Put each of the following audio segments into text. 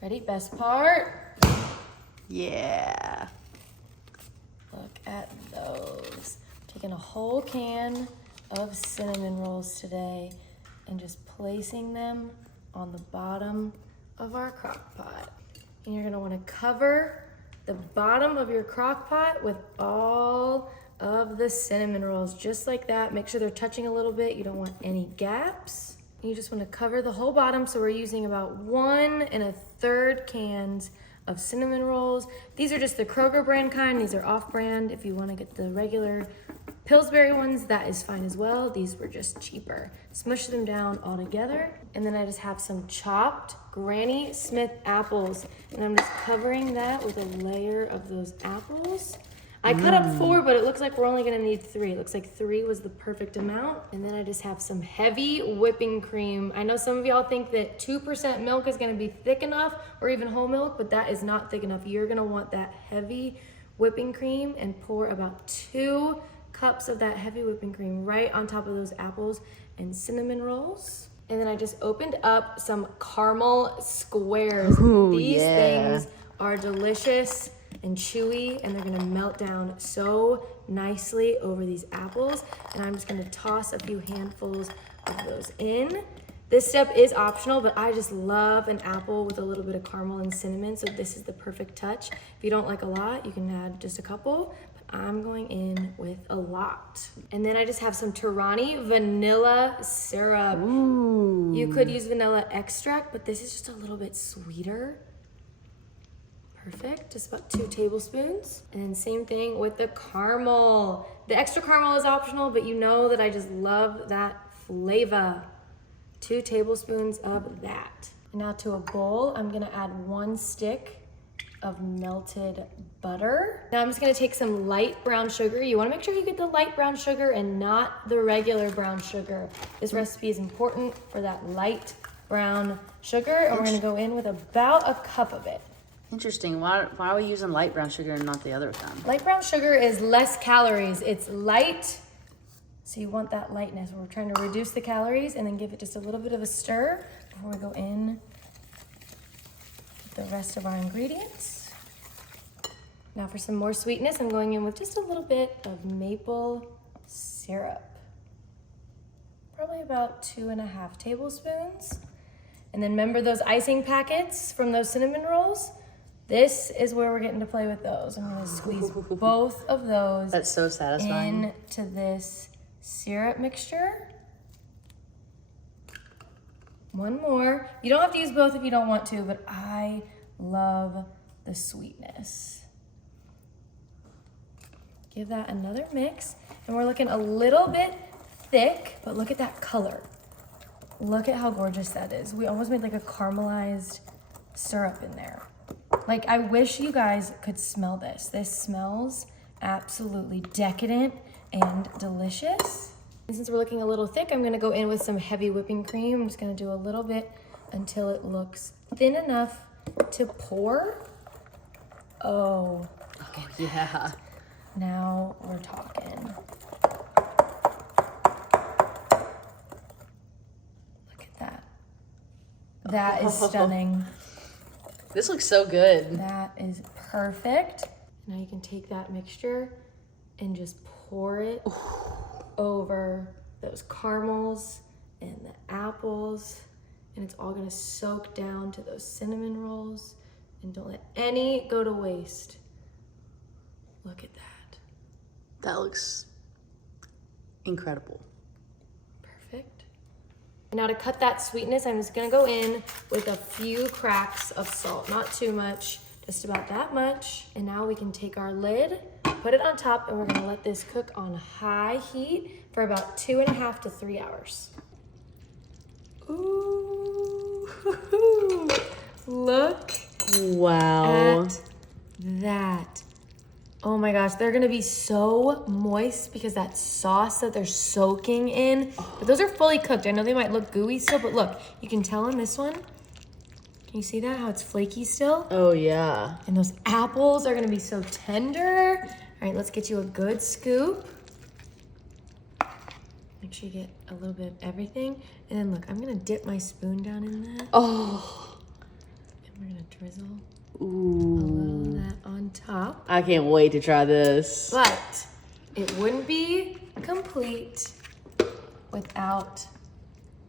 Ready? Best part. Yeah. Look at those. Taking a whole can of cinnamon rolls today and just placing them on the bottom of our crock pot. And you're gonna wanna cover the bottom of your crock pot with all of the cinnamon rolls, just like that. Make sure they're touching a little bit. You don't want any gaps. You just wanna cover the whole bottom. So we're using about 1 1/3 cans of cinnamon rolls. These are just the Kroger brand kind. These are off-brand. If you wanna get the regular Pillsbury ones, that is fine as well. These were just cheaper. Smush them down all together. And then I just have some chopped Granny Smith apples. And I'm just covering that with a layer of those apples. I cut up 4, but it looks like we're only gonna need 3. It looks like 3 was the perfect amount. And then I just have some heavy whipping cream. I know some of y'all think that 2% milk is gonna be thick enough, or even whole milk, but that is not thick enough. You're gonna want that heavy whipping cream, and pour about 2 cups of that heavy whipping cream right on top of those apples and cinnamon rolls. And then I just opened up some caramel squares. Ooh, These yeah. things are delicious and chewy, and they're gonna melt down so nicely over these apples. And I'm just gonna toss a few handfuls of those in. This step is optional, but I just love an apple with a little bit of caramel and cinnamon, so this is the perfect touch. If you don't like a lot, you can add just a couple, but I'm going in with a lot. And then I just have some Torani vanilla syrup. Ooh. You could use vanilla extract, but this is just a little bit sweeter. Perfect, just about 2 tablespoons. And then same thing with the caramel. The extra caramel is optional, but you know that I just love that flavor. 2 tablespoons of that. And now to a bowl, I'm gonna add 1 stick of melted butter. Now I'm just gonna take some light brown sugar. You wanna make sure you get the light brown sugar and not the regular brown sugar. This recipe is important for that light brown sugar, and we're gonna go in with about a cup of it. Interesting. Why are we using light brown sugar and not the other kind? Light brown sugar is less calories. It's light, so you want that lightness. We're trying to reduce the calories and then give it just a little bit of a stir before we go in with the rest of our ingredients. Now for some more sweetness, I'm going in with just a little bit of maple syrup. Probably about 2.5 tablespoons. And then remember those icing packets from those cinnamon rolls? This is where we're getting to play with those. I'm gonna squeeze both of those. That's so satisfying. Into this syrup mixture. 1 more. You don't have to use both if you don't want to, but I love the sweetness. Give that another mix. And we're looking a little bit thick, but look at that color. Look at how gorgeous that is. We almost made like a caramelized syrup in there. Like, I wish you guys could smell this. This smells absolutely decadent and delicious. And since we're looking a little thick, I'm gonna go in with some heavy whipping cream. I'm just gonna do a little bit until it looks thin enough to pour. Oh, Okay, yeah. now we're talking. Look at that. That is stunning. This looks so good. That is perfect. Now you can take that mixture and just pour it over those caramels and the apples, and it's all gonna soak down to those cinnamon rolls, and don't let any go to waste. Look at that. That looks incredible. Perfect. Now to cut that sweetness, I'm just gonna go in with a few cracks of salt, not too much, just about that much. And now we can take our lid, put it on top, and we're gonna let this cook on high heat for about 2.5 to 3 hours. Ooh, look Wow. at that. Oh my gosh, they're gonna be so moist because that sauce that they're soaking in. But those are fully cooked. I know they might look gooey still, but look, you can tell on this one. Can you see that, how it's flaky still? Oh, yeah. And those apples are gonna be so tender. All right, let's get you a good scoop. Make sure you get a little bit of everything. And then look, I'm gonna dip my spoon down in that. Oh. And We're gonna drizzle a Ooh. little of that on top. I can't wait to try this. But it wouldn't be complete without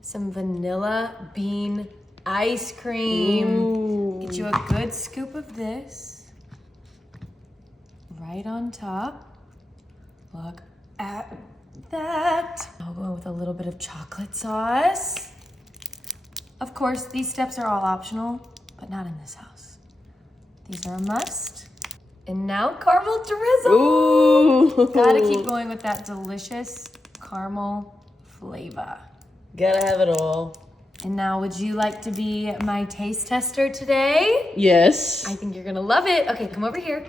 some vanilla bean ice cream. Ooh. Get you a good scoop of this right on top. Look at that. I'll go with a little bit of chocolate sauce. Of course, these steps are all optional, but not in this house. These are a must. And now caramel drizzle. Ooh. Gotta keep going with that delicious caramel flavor. Gotta have it all. And now, would you like to be my taste tester today? Yes. I think you're gonna love it. Okay, come over here.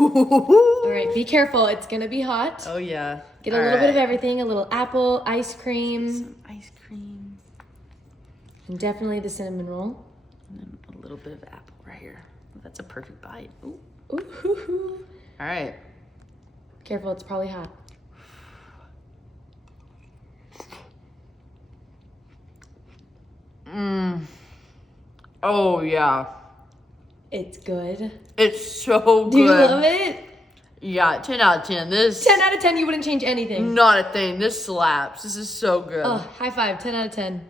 All right, be careful. It's gonna be hot. Oh yeah. Get a little bit of everything. A little apple, ice cream, Some ice cream. and definitely the cinnamon roll. And then a little bit of apple right here. That's a perfect bite. Ooh. Ooh. All right. Careful, it's probably hot. Oh yeah. It's good. It's so good. Do you love it? Yeah, 10 out of 10. This 10 out of 10, you wouldn't change anything. not a thing. This slaps. This is so good. Oh, high five, 10 out of 10.